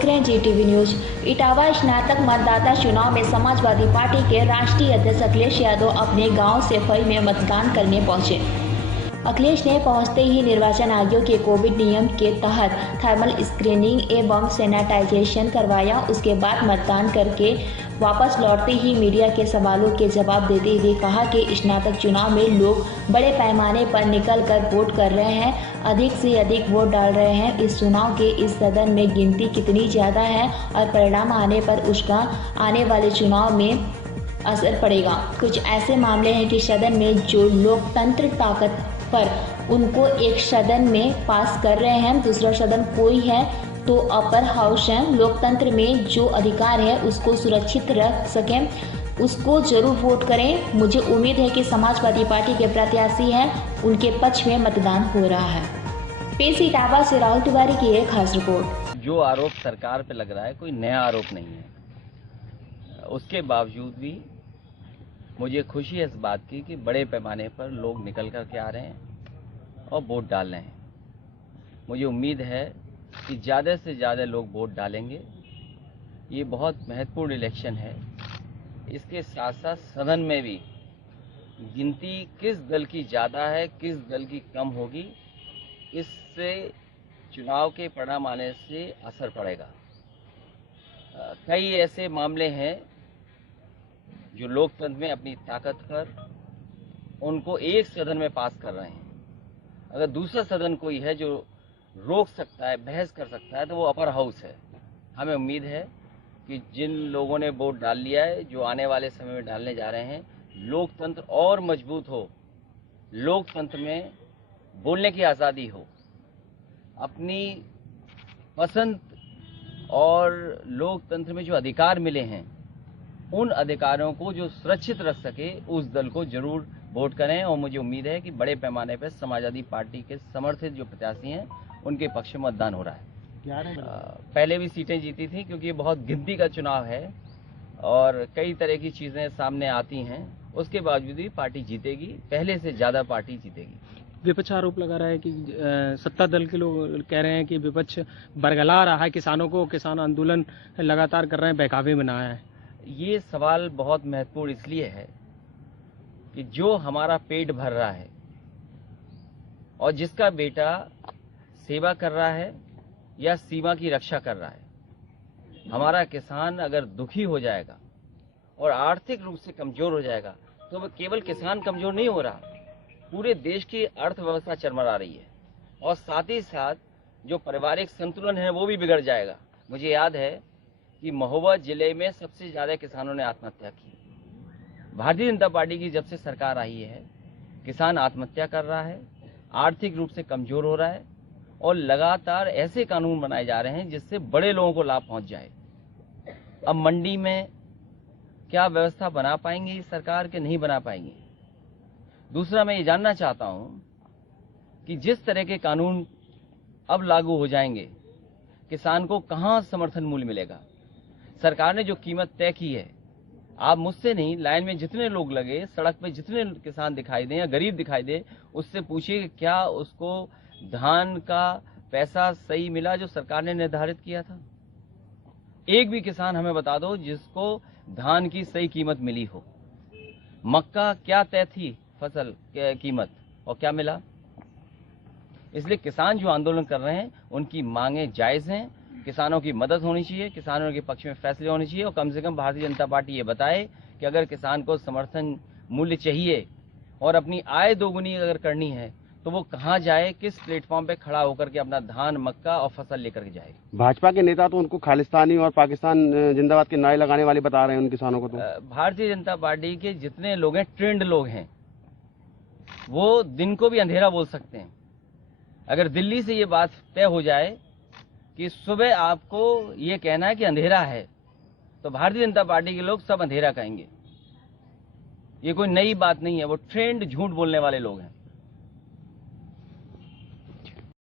देख रहे हैं GTV न्यूज। इटावा स्नातक मतदाता चुनाव में समाजवादी पार्टी के राष्ट्रीय अध्यक्ष अखिलेश यादव अपने गांव सेफई में मतदान करने पहुंचे। अखिलेश ने पहुंचते ही निर्वाचन आयोग के कोविड नियम के तहत थर्मल स्क्रीनिंग एवं सैनिटाइजेशन करवाया। उसके बाद मतदान करके वापस लौटते ही मीडिया के सवालों के जवाब देते हुए कहा कि स्नातक चुनाव में लोग बड़े पैमाने पर निकलकर वोट कर रहे हैं, अधिक से अधिक वोट डाल रहे हैं। इस चुनाव के इस सदन में गिनती कितनी ज़्यादा है और परिणाम आने पर उसका आने वाले चुनाव में असर पड़ेगा। कुछ ऐसे मामले हैं कि सदन में जो लोकतंत्र ताकत पर उनको एक सदन में पास कर रहे हैं, दूसरा सदन कोई है तो अपर हाउस है। लोकतंत्र में जो अधिकार है उसको सुरक्षित रख सकें, उसको जरूर वोट करें। मुझे उम्मीद है कि समाजवादी पार्टी के प्रत्याशी हैं, उनके पक्ष में मतदान हो रहा है। पेश इटावा से राहुल तिवारी की एक खास रिपोर्ट। जो आरोप सरकार पे लग रहा है कोई नया आरोप नहीं है, उसके बावजूद भी मुझे खुशी है इस बात की कि बड़े पैमाने पर लोग निकल कर के आ रहे हैं और वोट डाल रहे हैं। मुझे उम्मीद है कि ज़्यादा से ज़्यादा लोग वोट डालेंगे। ये बहुत महत्वपूर्ण इलेक्शन है। इसके साथ साथ सदन में भी गिनती किस दल की ज़्यादा है, किस दल की कम होगी, इससे चुनाव के परिणाम आने से असर पड़ेगा। कई ऐसे मामले हैं जो लोकतंत्र में अपनी ताकत पर उनको एक सदन में पास कर रहे हैं। अगर दूसरा सदन कोई है जो रोक सकता है, बहस कर सकता है, तो वो अपर हाउस है। हमें उम्मीद है कि जिन लोगों ने वोट डाल लिया है, जो आने वाले समय में डालने जा रहे हैं, लोकतंत्र और मजबूत हो, लोकतंत्र में बोलने की आज़ादी हो, अपनी पसंद और लोकतंत्र में जो अधिकार मिले हैं उन अधिकारों को जो सुरक्षित रख सके, उस दल को जरूर वोट करें। और मुझे उम्मीद है कि बड़े पैमाने पर समाजवादी पार्टी के समर्थित जो प्रत्याशी हैं उनके पक्ष में मतदान हो रहा है। पहले भी सीटें जीती थी, क्योंकि ये बहुत गिनती का चुनाव है और कई तरह की चीज़ें सामने आती हैं। उसके बावजूद भी पार्टी जीतेगी, पहले से ज़्यादा पार्टी जीतेगी। विपक्ष आरोप लगा रहा है कि सत्ता दल के लोग कह रहे हैं कि विपक्ष बरगला रहा है किसानों को, किसान आंदोलन लगातार कर रहे हैं, बहकावे में ना है। ये सवाल बहुत महत्वपूर्ण इसलिए है कि जो हमारा पेट भर रहा है और जिसका बेटा सेवा कर रहा है या सीमा की रक्षा कर रहा है, हमारा किसान अगर दुखी हो जाएगा और आर्थिक रूप से कमजोर हो जाएगा, तो केवल किसान कमजोर नहीं हो रहा, पूरे देश की अर्थव्यवस्था चरमरा रही है और साथ ही साथ जो पारिवारिक संतुलन है वो भी बिगड़ जाएगा। मुझे याद है कि महोबा जिले में सबसे ज़्यादा किसानों ने आत्महत्या की। भारतीय जनता पार्टी की जब से सरकार आई है, किसान आत्महत्या कर रहा है, आर्थिक रूप से कमजोर हो रहा है और लगातार ऐसे कानून बनाए जा रहे हैं जिससे बड़े लोगों को लाभ पहुंच जाए। अब मंडी में क्या व्यवस्था बना पाएंगी सरकार के नहीं बना पाएंगी। दूसरा, मैं ये जानना चाहता हूं कि जिस तरह के कानून अब लागू हो जाएंगे, किसान को कहां समर्थन मूल्य मिलेगा। सरकार ने जो कीमत तय की है, आप मुझसे नहीं, लाइन में जितने लोग लगे, सड़क पे जितने किसान दिखाई दें या गरीब दिखाई दे, उससे पूछिए क्या उसको धान का पैसा सही मिला जो सरकार ने निर्धारित किया था। एक भी किसान हमें बता दो जिसको धान की सही कीमत मिली हो। मक्का क्या तय थी फसल कीमत और क्या मिला। इसलिए किसान जो आंदोलन कर रहे हैं उनकी मांगें जायज़ हैं, किसानों की मदद होनी चाहिए, किसानों के पक्ष में फैसले होने चाहिए और कम से कम भारतीय जनता पार्टी ये बताए कि अगर किसान को समर्थन मूल्य चाहिए और अपनी आय दोगुनी अगर करनी है तो वो कहाँ जाए, किस प्लेटफॉर्म पे खड़ा होकर के अपना धान, मक्का और फसल लेकर के जाए। भाजपा के नेता तो उनको खालिस्तानी और पाकिस्तान जिंदाबाद के नारे लगाने वाले बता रहे हैं उन किसानों को। तो भारतीय जनता पार्टी के जितने लोग हैं, ट्रेंड लोग हैं, वो दिन को भी अंधेरा बोल सकते हैं। अगर दिल्ली से ये बात तय हो जाए कि सुबह आपको ये कहना है कि अंधेरा है, तो भारतीय जनता पार्टी के लोग सब अंधेरा कहेंगे। ये कोई नई बात नहीं है, वो ट्रेंड झूठ बोलने वाले लोग हैं।